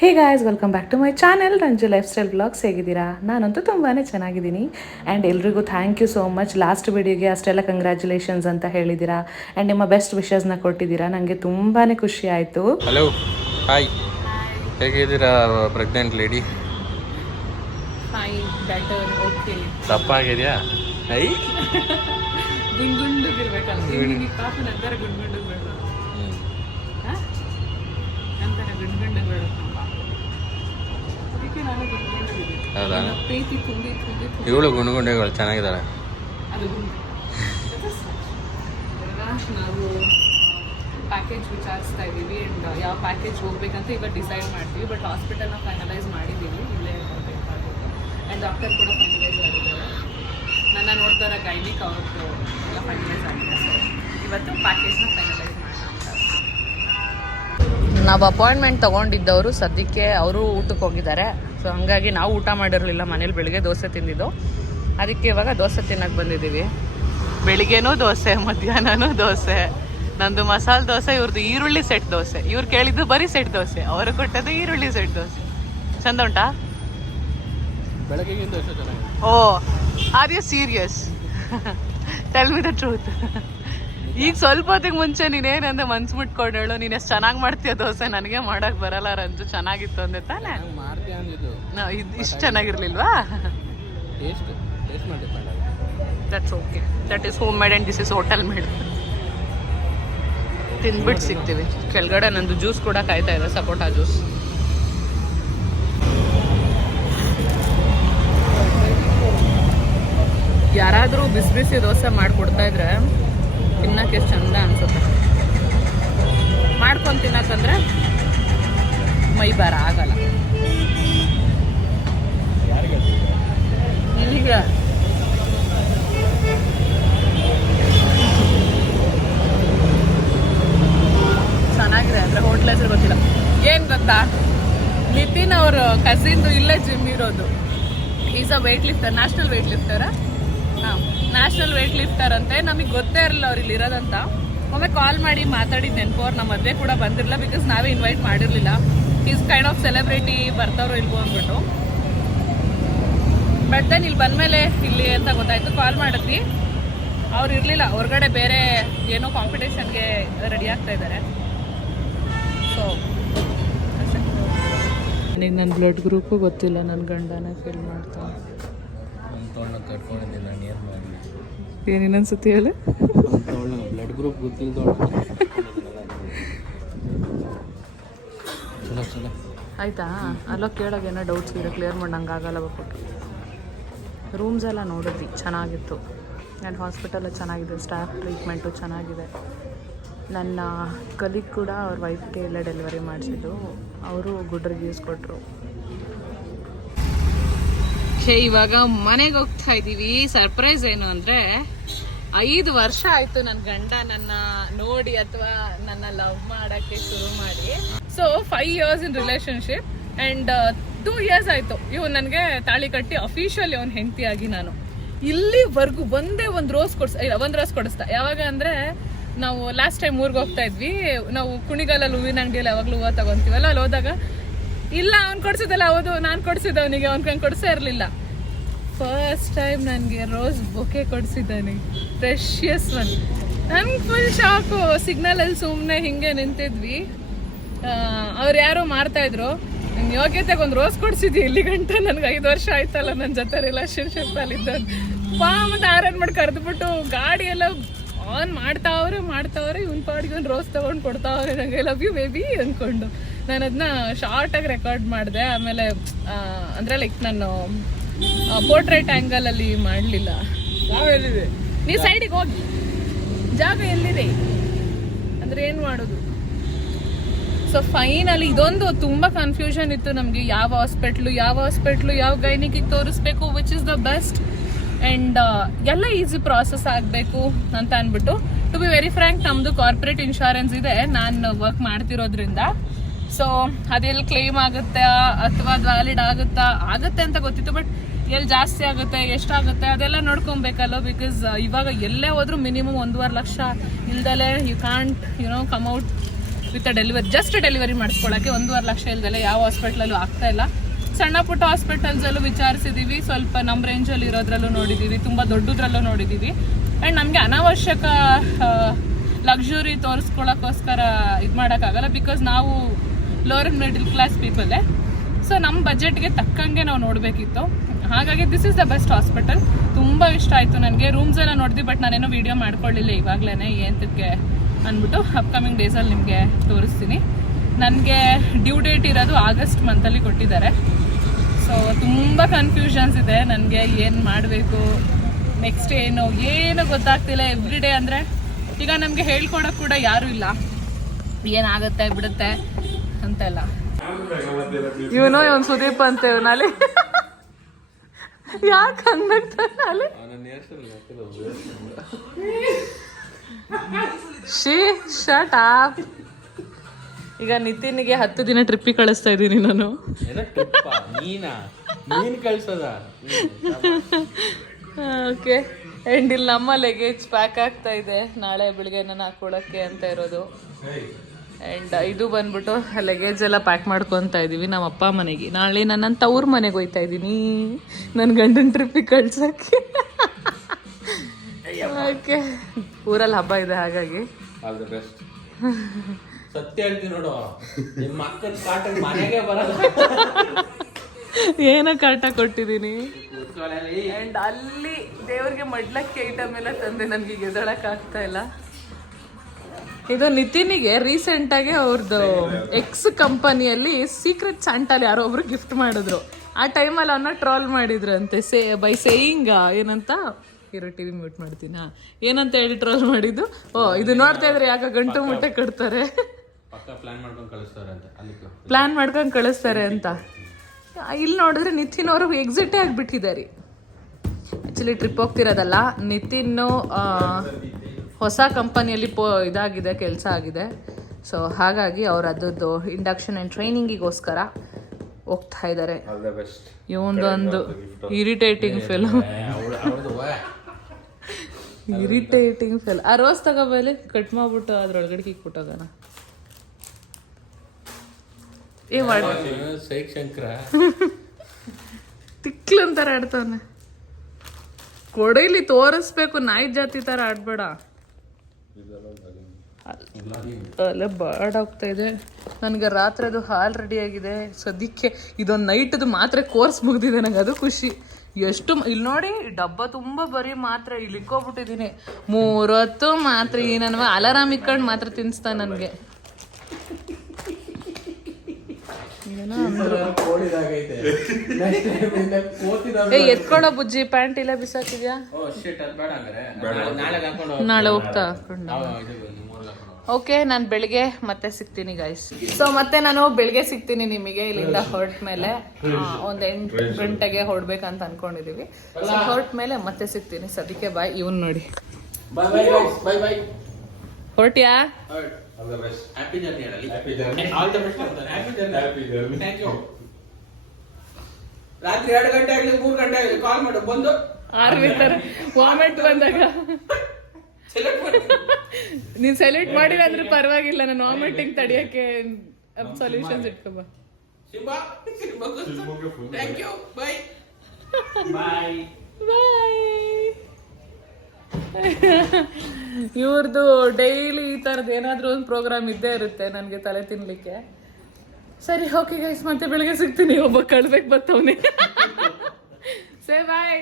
Hey guys, welcome back to my channel Ranju lifestyle blogs. ಹೇಗಿದ್ದೀರಾ? ನಾನಂತೂ ತುಂಬಾ ಚೆನ್ನಾಗಿದ್ದೀನಿ. ಆ್ಯಂಡ್ ಎಲ್ರಿಗೂ thank you so much. Last ವಿಡಿಯೋಗೆ ಅಷ್ಟೆಲ್ಲ ಕಂಗ್ರ್ಯಾಚುಲೇಷನ್ಸ್ ಅಂತ ಹೇಳಿದ್ದೀರಾ ಆ್ಯಂಡ್ ನಿಮ್ಮ ಬೆಸ್ಟ್ ವಿಶಸ್ನ ಕೊಟ್ಟಿದ್ದೀರಾ. ನನಗೆ ತುಂಬಾ ಖುಷಿ ಆಯಿತು. ಹಲೋ, ಹಾಯ್, ಹೇಗಿದ್ದೀರಾ ಪ್ರೆಗ್ನೆಂಟ್ ಲೇಡಿ? ತಪ್ಪಾಗಿದೆಯಾ? ಹೈ ಹೌದಾ? ಇವಳು ಗುಂಡುಗುಂಡೆಗಳು ಚೆನ್ನಾಗಿದ್ದಾಳೆ. ನಾವು ಪ್ಯಾಕೇಜ್ ವಿಚಾರಿಸ್ತಾ ಇದ್ದೀವಿ ಆ್ಯಂಡ್ ಯಾವ ಪ್ಯಾಕೇಜ್ ಹೋಗ್ಬೇಕಂತ ಇವಾಗ ಡಿಸೈಡ್ ಮಾಡ್ತೀವಿ. ಬಟ್ ಹಾಸ್ಪಿಟಲ್ನ ಫೈನಲೈಸ್ ಮಾಡಿದ್ದೀವಿ, ಇಲ್ಲೇ ಹೋಗಬೇಕಾಗುತ್ತೆ. ಆ್ಯಂಡ್ ಡಾಕ್ಟರ್ ಕೂಡ ಫೈನಲೈಸ್ ಮಾಡಿದ್ದಾರೆ. ನನ್ನ ನೋಡ್ತಾರ ಗೈನಿಕ್ ಅವ್ರದ್ದು ಎಲ್ಲ ಫೈನಲೈಸ್ ಆಗಿದೆ. ಸೊ ಇವತ್ತು ಪ್ಯಾಕೇಜ್ನ ಫೈನಲೈಸ್ ಮಾಡೋಣ. ನಾವು ಅಪಾಯಿಂಟ್ಮೆಂಟ್ ತೊಗೊಂಡಿದ್ದವರು ಸದ್ಯಕ್ಕೆ ಅವರು ಊಟಕ್ಕೆ ಹೋಗಿದ್ದಾರೆ. ಸೊ ಹಾಗಾಗಿ ನಾವು ಊಟ ಮಾಡಿರಲಿಲ್ಲ ಮನೇಲಿ. ಬೆಳಿಗ್ಗೆ ದೋಸೆ ತಿಂದಿದ್ದು, ಅದಕ್ಕೆ ಇವಾಗ ದೋಸೆ ತಿನ್ನಕ್ಕೆ ಬಂದಿದ್ದೀವಿ. ಬೆಳಿಗ್ಗೆನೂ ದೋಸೆ, ಮಧ್ಯಾಹ್ನನೂ ದೋಸೆ. ನಂದು ಮಸಾಲೆ ದೋಸೆ, ಇವ್ರದ್ದು ಈರುಳ್ಳಿ ಸೆಟ್ ದೋಸೆ. ಇವ್ರು ಕೇಳಿದ್ದು ಬರೀ ಸೆಟ್ ದೋಸೆ, ಅವರು ಕೊಟ್ಟದ್ದು ಈರುಳ್ಳಿ ಸೆಟ್ ದೋಸೆ. ಚಂದ ಉಂಟಾ? ಬೆಳಗ್ಗೆಗಿಂತ ದೋಸೆ ಚೆನ್ನಾಗಿದೆ. Oh, are you serious? Tell me the truth. ಈಗ ಸ್ವಲ್ಪ ಹೊತ್ತಿಗೆ ಮುಂಚೆ ನೀನೇನಂದ್ರೆ ಮನ್ಸು ಮುಟ್ಕೊಂಡು ಹೇಳು, ನೀನು ಎಷ್ಟು ಚೆನ್ನಾಗಿ ಮಾಡ್ತೀಯ ದೋಸೆ, ನನಗೆ ಮಾಡೋಕೆ ಬರಲ್ಲ ರಂಜು, ಚೆನ್ನಾಗಿತ್ತು ಅಂದೆ ತಾನೆ? ಇಷ್ಟು ಚೆನ್ನಾಗಿರ್ಲಿಲ್ವಾ? That's okay. That is home made and this is hotel made. ತಿಂದ್ಬಿಟ್ಟು ಸಿಗ್ತೀವಿ. ಕೆಳಗಡೆ ನಂದು ಜ್ಯೂಸ್ ಕೂಡ ಕಾಯ್ತಾ ಇದೆ, ಸಪೋಟಾ ಜ್ಯೂಸ್. ಯಾರಾದರೂ ಬಿಸಿ ಬಿಸಿ ದೋಸೆ ಮಾಡಿಕೊಡ್ತಾ ಇದ್ರೆ ತಿನ್ನಕ್ಕೆ ಎಷ್ಟು ಚಂದ ಅನ್ಸುತ್ತೆ. ಮಾಡ್ಕೊಂಡು ತಿನ್ನಕ್ಕಂದ್ರೆ ಮೈ ಬಾರ ಆಗಲ್ಲ. ಇಲ್ಲಿಗೆ ಚೆನ್ನಾಗಿದೆ ಅಂದರೆ ಹೋಟ್ಲ್ ಹೆಸರು ಗೊತ್ತಿಲ್ಲ. ಏನು ಗೊತ್ತಾ, ನಿತಿನ್ ಅವರು ಕಸಿನ್ದು ಇಲ್ಲೇ ಜಿಮ್ ಇರೋದು. Is a wait lifter, national wait lifter. ಹಾಂ, ನ್ಯಾಷನಲ್ ವೇಟ್ ಲಿಫ್ಟರ್ ಅಂತೆ. ನಮಗೆ ಗೊತ್ತೇ ಇರಲಿಲ್ಲ ಅವ್ರು ಇಲ್ಲಿ ಇರೋದಂತ. ಒಮ್ಮೆ ಕಾಲ್ ಮಾಡಿ ಮಾತಾಡಿದ್ದು ನೆನಪು. ಅವ್ರು ನಮ್ಮ ಮದುವೆ ಕೂಡ ಬಂದಿರಲಿಲ್ಲ, ಬಿಕಾಸ್ ನಾವೇ ಇನ್ವೈಟ್ ಮಾಡಿರಲಿಲ್ಲ. ಈಸ್ ಕೈಂಡ್ ಆಫ್ ಸೆಲೆಬ್ರಿಟಿ, ಬರ್ತಾರೋ ಇಲ್ವೋ ಅಂದ್ಬಿಟ್ಟು. ಬಟ್ ದೆನ್ ಇಲ್ಲಿ ಬಂದಮೇಲೆ ಇಲ್ಲಿ ಅಂತ ಗೊತ್ತಾಯ್ತು. ಕಾಲ್ ಮಾಡಿದ್ವಿ, ಅವ್ರು ಇರಲಿಲ್ಲ, ಹೊರಗಡೆ ಬೇರೆ ಏನೋ ಕಾಂಪಿಟೇಷನ್ಗೆ ರೆಡಿ ಆಗ್ತಾ ಇದ್ದಾರೆ. ಸೊ ನನಗೆ ನನ್ನ ಬ್ಲಡ್ ಗ್ರೂಪು ಗೊತ್ತಿಲ್ಲ, ನನ್ನ ಗಂಡನ ಫೀಲ್ ಮಾಡ್ತಾನೆ. ಏನೇನನ್ಸುತ್ತೆ ಹೇಳಿ? ಬ್ಲಡ್ ಗ್ರೂಪ್ ಗೊತ್ತಿಲ್ಲ. ಆಯಿತಾ? ಅಲ್ಲೋ ಕೇಳೋಕೆ ಏನೋ ಡೌಟ್ಸ್ ಇದೆ, ಕ್ಲಿಯರ್ ಮಾಡಂಗೆ ಆಗಲ್ಲ. ಬರ್ಬಿಟ್ಟು ರೂಮ್ಸ್ ಎಲ್ಲ ನೋಡಿದ್ವಿ, ಚೆನ್ನಾಗಿತ್ತು. ಆ್ಯಂಡ್ ಹಾಸ್ಪಿಟಲ್ ಚೆನ್ನಾಗಿದೆ, ಸ್ಟಾಫ್ ಟ್ರೀಟ್ಮೆಂಟು ಚೆನ್ನಾಗಿದೆ. ನನ್ನ ಕಲೀಗ್ ಕೂಡ ಅವ್ರ ವೈಫ್ಗೆ ಎಲ್ಲ ಡೆಲಿವರಿ ಮಾಡಿಸಿದ್ದು, ಅವರು ಗುಡ್ ರಿವ್ಯೂಸ್ ಕೊಟ್ಟರು. ಇವಾಗ ಮನೆಗೆ ಹೋಗ್ತಾ ಇದ್ದೀವಿ. ಸರ್ಪ್ರೈಸ್ ಏನು ಅಂದರೆ, 5 ವರ್ಷ ಆಯಿತು ನನ್ನ ಗಂಡ ನನ್ನ ನೋಡಿ ಅಥವಾ ನನ್ನ ಲವ್ ಮಾಡೋಕ್ಕೆ ಶುರು ಮಾಡಿ. So 5 years in relationship and 2 years ಆಯಿತು ಇವ್ನು ನನಗೆ ತಾಳಿ ಕಟ್ಟಿ ಅಫಿಷಿಯಲಿ ಅವ್ನ ಹೆಂಡತಿಯಾಗಿ. ನಾನು ಇಲ್ಲಿವರೆಗೂ ಒಂದೇ ಒಂದು ರೋಸ್ ಕೊಡಿಸ್ತಾ. ಯಾವಾಗ ಅಂದರೆ, ನಾವು ಲಾಸ್ಟ್ ಟೈಮ್ ಊರಿಗೆ ಹೋಗ್ತಾ ಇದ್ವಿ. ನಾವು ಕುಣಿಗಲಲ್ಲಿ ಹೂವಿನ ಅಂಗಡಿಯಲ್ಲಿ ಯಾವಾಗಲೂ ಹೂವು ತಗೊತೀವಲ್ಲ, ಅಲ್ಲಿ ಹೋದಾಗ ಇಲ್ಲ ಅವ್ನು ಕೊಡಿಸಿದಲ್ಲ, ಹೌದು ನಾನು ಕೊಡಿಸಿದ್ದೆ ಅವನಿಗೆ, ಅವ್ನಿಗೆ ಕೊಡಿಸೇ ಇರಲಿಲ್ಲ. ಫಸ್ಟ್ ಟೈಮ್ ನನಗೆ ರೋಸ್ ಬೊಕೆ ಕೊಡಿಸಿದ್ದಾನೆ, ಪ್ರೆಷಿಯಸ್ ಒನ್. ನನ್ಗೆ ಫುಲ್ ಶಾಕು. ಸಿಗ್ನಲಲ್ಲಿ ಸುಮ್ಮನೆ ಹಿಂಗೆ ನಿಂತಿದ್ವಿ, ಅವ್ರು ಯಾರೋ ಮಾಡ್ತಾಯಿದ್ರು, ನಿನ್ನ ಯೋಗ್ಯತೆಗೆ ಒಂದು ರೋಸ್ ಕೊಡಿಸಿದ್ವಿ. ಇಲ್ಲಿ ಗಂಟೆ ನನಗೆ 5 ವರ್ಷ ಆಯ್ತಲ್ಲ ನನ್ನ ಜೊತೆ ರಿಲೇಷನ್ಶಿಪ್ಪಲ್ಲಿದ್ದ. ಮತ್ತು ಆರನ್ ಮಾಡಿ ಕರೆದ್ಬಿಟ್ಟು ಗಾಡಿ ಎಲ್ಲ ಆನ್ ಮಾಡ್ತಾವ್ರೆ. ಇವ್ನ ಪಾಡಿಗೆ ಒಂದು ರೋಸ್ ತೊಗೊಂಡು ಕೊಡ್ತಾವ್ರೆ ನನಗೆ, ಐ ಲವ್ ಯು ಬೇಬಿ ಅಂದ್ಕೊಂಡು. ನಾನು ಅದನ್ನ ಶಾರ್ಟಾಗಿ ರೆಕಾರ್ಡ್ ಮಾಡಿದೆ. ಆಮೇಲೆ ಅಂದರೆ ಲೈಕ್ ನಾನು ಪೋರ್ಟ್ರೇಟ್ ಆ್ಯಂಗಲಲ್ಲಿ ಮಾಡಲಿಲ್ಲ. ನೀವು ಸೈಡಿಗೆ ಹೋಗಿ, ಜಾಗ ಎಲ್ಲಿದೆ ಅಂದರೆ ಏನು ಮಾಡೋದು? ಸೊ ಫೈನಲಿ ಇದೊಂದು ತುಂಬ ಕನ್ಫ್ಯೂಷನ್ ಇತ್ತು ನಮಗೆ, ಯಾವ ಹಾಸ್ಪಿಟ್ಲು ಯಾವ ಗೈನಿಕಿಗೆ ತೋರಿಸ್ಬೇಕು, which is the best. And ಎಲ್ಲ ಈಸಿ ಪ್ರಾಸೆಸ್ ಆಗಬೇಕು ಅಂತ ಅಂದ್ಬಿಟ್ಟು. ಟು ಬಿ ವೆರಿ ಫ್ರ್ಯಾಂಕ್, ನಮ್ಮದು ಕಾರ್ಪೊರೇಟ್ ಇನ್ಶೂರೆನ್ಸ್ ಇದೆ ನಾನು ವರ್ಕ್ ಮಾಡ್ತಿರೋದ್ರಿಂದ. ಸೊ ಅದೆಲ್ಲಿ ಕ್ಲೇಮ್ ಆಗುತ್ತೆ ಅಥವಾ ಅದು ವ್ಯಾಲಿಡ್ ಆಗುತ್ತೆ ಅಂತ ಗೊತ್ತಿತ್ತು. ಬಟ್ ಎಲ್ಲಿ ಜಾಸ್ತಿ ಆಗುತ್ತೆ, ಎಷ್ಟಾಗುತ್ತೆ ಅದೆಲ್ಲ ನೋಡ್ಕೊಬೇಕಲ್ಲ. ಬಿಕಾಸ್ ಇವಾಗ ಎಲ್ಲೇ ಹೋದ್ರೂ ಮಿನಿಮಮ್ 1.5 ಲಕ್ಷ ಇಲ್ದಲೆ you can't come out with delivery, just delivery ಮಾಡಿಸ್ಕೊಳ್ಳೋಕ್ಕೆ 1.5 ಲಕ್ಷ ಇಲ್ದಲೆ ಯಾವ ಹಾಸ್ಪಿಟ್ಲಲ್ಲೂ ಆಗ್ತಾ ಇಲ್ಲ. ಸಣ್ಣ ಪುಟ್ಟ ಹಾಸ್ಪಿಟಲ್ಸಲ್ಲೂ ವಿಚಾರಿಸಿದ್ದೀವಿ, ಸ್ವಲ್ಪ ನಮ್ಮ ರೇಂಜಲ್ಲಿ ಇರೋದ್ರಲ್ಲೂ ನೋಡಿದ್ದೀವಿ, ತುಂಬ ದೊಡ್ಡದ್ರಲ್ಲೂ ನೋಡಿದ್ದೀವಿ. ಆ್ಯಂಡ್ ನಮಗೆ ಅನಾವಶ್ಯಕ ಲಕ್ಸುರಿ ತೋರಿಸ್ಕೊಳ್ಳೋಕ್ಕೋಸ್ಕರ ಇದು ಮಾಡೋಕ್ಕಾಗಲ್ಲ, ಬಿಕಾಸ್ ನಾವು ಲೋವರ್ ಮಿಡಲ್ ಕ್ಲಾಸ್ ಪೀಪಲ್ಲೇ. ಸೊ ನಮ್ಮ ಬಜೆಟ್ಗೆ ತಕ್ಕಂಗೆ ನಾವು ನೋಡಬೇಕಿತ್ತು. ಹಾಗಾಗಿ this is the best hospital. ತುಂಬ ಇಷ್ಟ ಆಯಿತು ನನಗೆ. ರೂಮ್ಸ್ ಎಲ್ಲ ನೋಡಿದ್ವಿ, ಬಟ್ ನಾನೇನೋ ವೀಡಿಯೋ ಮಾಡ್ಕೊಳ್ಳಿಲ್ಲ ಇವಾಗಲೇ ಏನಕ್ಕೆ ಅಂದ್ಬಿಟ್ಟು ಅಪ್ಕಮಿಂಗ್ ಡೇಸಲ್ಲಿ ನಿಮಗೆ ತೋರಿಸ್ತೀನಿ. ನನಗೆ ಡ್ಯೂ ಡೇಟ್ ಇರೋದು ಆಗಸ್ಟ್ ಮಂತಲ್ಲಿ ಕೊಟ್ಟಿದ್ದಾರೆ. ಸೊ ತುಂಬ ಕನ್ಫ್ಯೂಷನ್ಸ್ ಇದೆ ನನಗೆ, ಏನು ಮಾಡಬೇಕು ನೆಕ್ಸ್ಟ್ ಏನು ಗೊತ್ತಾಗ್ತಿಲ್ಲ. ಎವ್ರಿ ಡೇ ಅಂದರೆ ಈಗ ನಮಗೆ ಹೇಳ್ಕೊಡೋಕೆ ಕೂಡ ಯಾರೂ ಇಲ್ಲ, ಏನಾಗುತ್ತೆ ಬಿಡುತ್ತೆ ಅಂತೆಲ್ಲ. ಇವನು ಸುದೀಪ್ ಅಂತ ಇವನಲ್ಲಿ ಯಾಕೆ ಹಂಗಾಗ್ತಾನೆ ಶಟ್ ಅಪ್. ಈಗ ನಿತಿನ್ಗೆ 10 ದಿನ ಟ್ರಿಪ್ಪಿಗೆ ಕಳಿಸ್ತಾ ಇದ್ದೀನಿ ನಾನು. ಓಕೆ, ಆ್ಯಂಡ್ ಇಲ್ಲಿ ನಮ್ಮ ಲಗೇಜ್ ಪ್ಯಾಕ್ ಆಗ್ತಾ ಇದೆ, ನಾಳೆ ಬೆಳಿಗ್ಗೆ ನಾನು ಹಾಕೊಳಕ್ಕೆ ಅಂತ ಇರೋದು. ಆ್ಯಂಡ್ ಇದು ಬಂದ್ಬಿಟ್ಟು ಲಗೇಜ್ ಎಲ್ಲ ಪ್ಯಾಕ್ ಮಾಡ್ಕೊತಾ ಇದ್ದೀವಿ ನಮ್ಮ ಅಪ್ಪ ಮನೆಗೆ. ನಾಳೆ ನನ್ನ ತವ್ರ ಮನೆಗೆ ಹೋಗ್ತಾ ಇದ್ದೀನಿ ನನ್ನ ಗಂಡನ ಟ್ರಿಪ್ಪಿಗೆ ಕಳ್ಸೋಕ್ಕೆ. ಓಕೆ, ಊರಲ್ಲಿ ಹಬ್ಬ ಇದೆ ಹಾಗಾಗಿ ಸತ್ಯ ಹೇಳ್ತೀನಿ ನೋಡು, ನಿಮ್ಮ ಅಕ್ಕನ ಕಾಟ ಮನೆಗೆ ಬರಲ್ಲ. ಏನೋ ಕಾಟ ಕೊಟ್ಟಿದ್ದೀನಿ. ಆ್ಯಂಡ್ ಅಲ್ಲಿ ದೇವ್ರಿಗೆ ಮಡ್ಲಕ್ಕಿ ಐಟಮ್ ಎಲ್ಲ ತಂದೆ, ನನಗೆ ಎದಳಕ್ಕೆ ಆಗ್ತಾ ಇಲ್ಲ. ಇದು ನಿತಿನಿಗೆ ರೀಸೆಂಟಾಗಿ ಅವ್ರದ್ದು ಎಕ್ಸ್ ಕಂಪನಿಯಲ್ಲಿ ಸೀಕ್ರೆಟ್ ಸ್ಯಾಂಟಲ್ಲಿ ಯಾರೋ ಒಬ್ರು ಗಿಫ್ಟ್ ಮಾಡಿದ್ರು. ಆ ಟೈಮಲ್ಲಿ ಅವನ್ನ ಟ್ರೋಲ್ ಮಾಡಿದ್ರಂತೆ ಬೈ ಸೇಯಿಂಗ್ ಏನಂತ, ಇರೋ ಟಿವಿ ಮ್ಯೂಟ್ ಮಾಡ್ತೀನ, ಏನಂತ ಹೇಳಿ ಟ್ರೋಲ್ ಮಾಡಿದ್ದು. ಇದು ನೋಡ್ತಾ ಇದ್ರೆ ಯಾಕೆ ಗಂಟು ಮುಟ್ಟೆ ಕೊಡ್ತಾರೆ, ಪ್ಲಾನ್ ಮಾಡ್ಕೊಂಡು ಕಳಿಸ್ತಾರೆ ಅಂತ. ಇಲ್ಲಿ ನೋಡಿದ್ರೆ ನಿತಿನ್ ಅವರು ಎಕ್ಸಿಟೇ ಆಗಿಬಿಟ್ಟಿದ್ದಾರೆ. ಆ್ಯಕ್ಚುಲಿ ಟ್ರಿಪ್ ಹೋಗ್ತಿರೋದಲ್ಲ, ನಿತಿನ್ನು ಹೊಸ ಕಂಪನಿಯಲ್ಲಿ ಇದಾಗಿದೆ, ಕೆಲಸ ಆಗಿದೆ. ಸೊ ಹಾಗಾಗಿ ಅವ್ರು ಅದರದ್ದು ಇಂಡಕ್ಷನ್ ಆ್ಯಂಡ್ ಟ್ರೈನಿಂಗಿಗೋಸ್ಕರ ಹೋಗ್ತಾ ಇದ್ದಾರೆ. ಇವೊಂದೊಂದು ಇರಿಟೇಟಿಂಗ್ ಫಿಲ್ಮ್, ಇರಿಟೇಟಿಂಗ್ ಫಿಲ್ಮ್. ಆ ರೋಸ್ ತಗೋಬೇಲಿ ಕಟ್ ಮಾಡ್ಬಿಟ್ಟು ಅದ್ರೊಳಗಡೆ ಇಕ್ಬಿಟ್ಟೋಗೋಣ. ಏ ಮಾಡಿ ಶಂಕರ ತಿಕ್ಲು ಅಂತಾರೆ ಆಡ್ತಾನೆ. ಕೊಡೈಲಿ ತೋರಿಸ್ಬೇಕು, ನಾಯಿ ಜಾತಿ ಥರ ಆಡ್ಬೇಡ. ಅಲ್ಲೇ ಬಾಡ್ ಆಗ್ತಾ ಇದೆ ನನಗೆ. ರಾತ್ರಿ ಅದು ಹಾಲ್ ರೆಡಿ ಆಗಿದೆ ಸದ್ಯಕ್ಕೆ. ಇದೊಂದು ನೈಟದು ಮಾತ್ರೆ ಕೋರ್ಸ್ ಮುಗ್ದಿದೆ, ನಂಗೆ ಅದು ಖುಷಿ. ಎಷ್ಟು ಇಲ್ಲಿ ನೋಡಿ, ಡಬ್ಬ ತುಂಬ ಬರೀ ಮಾತ್ರೆ ಇಲ್ಲಿ ಇಕ್ಕೋಬಿಟ್ಟಿದ್ದೀನಿ. 3 ಹೊತ್ತು ಮಾತ್ರೆ. ಈ ನನ್ನ ಅಲಾರಾಮ್ ಇಕ್ಕೊಂಡು ಮಾತ್ರ ತಿನ್ನಿಸ್ತಾ ನನಗೆ. ಎತ್ಕೊಳ್ಳೋ ಬುಜ್ಜಿ, ಪ್ಯಾಂಟ್ ಇಲ್ಲ ಬಿಸಾಕಿದ್ಯಾ? ನಾಳೆ ಹೋಗ್ತಾ ಹಾಕೊಂಡು. ಓಕೆ, ನಾನು ಬೆಳಿಗ್ಗೆ ಮತ್ತೆ ಸಿಗ್ತೀನಿ ಗೈಸ್. ಸೊ ಮತ್ತೆ ನಾನು ಬೆಳಿಗ್ಗೆ ಸಿಗ್ತೀನಿ ನಿಮಗೆ. ಇಲ್ಲಿಂದ ಹೊರಟ ಮೇಲೆ ಒಂದು 8 ಗಂಟೆಗೆ ಹೊರಡ್ಬೇಕಂತ ಅನ್ಕೊಂಡಿದೀವಿ. ಸೊ ಹೊರಟ ಮೇಲೆ ಮತ್ತೆ ಸಿಗ್ತೀನಿ. ಸದ್ಯಕ್ಕೆ ಬಾಯ್. ಇವನ್ ನೋಡಿ, ಹೊರಟ್ಯಾ? ರಾತ್ರಿ 2 ಗಂಟೆ ಆಗಲಿ 3 ಗಂಟೆ ಆಗಲಿ ಕಾಲ್ ಮಾಡು, ಬಂದು ಆರ್ಬಿತಾರೆ ವಾಮಿಟ್ ಬಂದಾಗ. ನೀನ್ ಸೆಲೆಕ್ಟ್ ಮಾಡಿಲ್ಲ ಅಂದ್ರೆ ಪರವಾಗಿಲ್ಲ, ನಾನು ವಾಮಿಟಿಂಗ್ ತಡಿಯಕ್ಕೆ ಸೊಲ್ಯೂಷನ್ಸ್ ಇಟ್ಕೊಬ. ಇವ್ರದ್ದು ಡೈಲಿ ಈ ಥರದ್ದು ಏನಾದರೂ ಒಂದು ಪ್ರೋಗ್ರಾಮ್ ಇದ್ದೇ ಇರುತ್ತೆ ನನಗೆ ತಲೆ ತಿನ್ಲಿಕ್ಕೆ. ಸರಿ, ಓಕೆ ಗೈಸ್, ಮತ್ತೆ ಬೆಳಗ್ಗೆ ಸಿಗ್ತೀನಿ. ಒಬ್ಬ ಕಳ್ಬೇಕು ಬರ್ತವನೆ. ಸೇ ಬಾಯ್.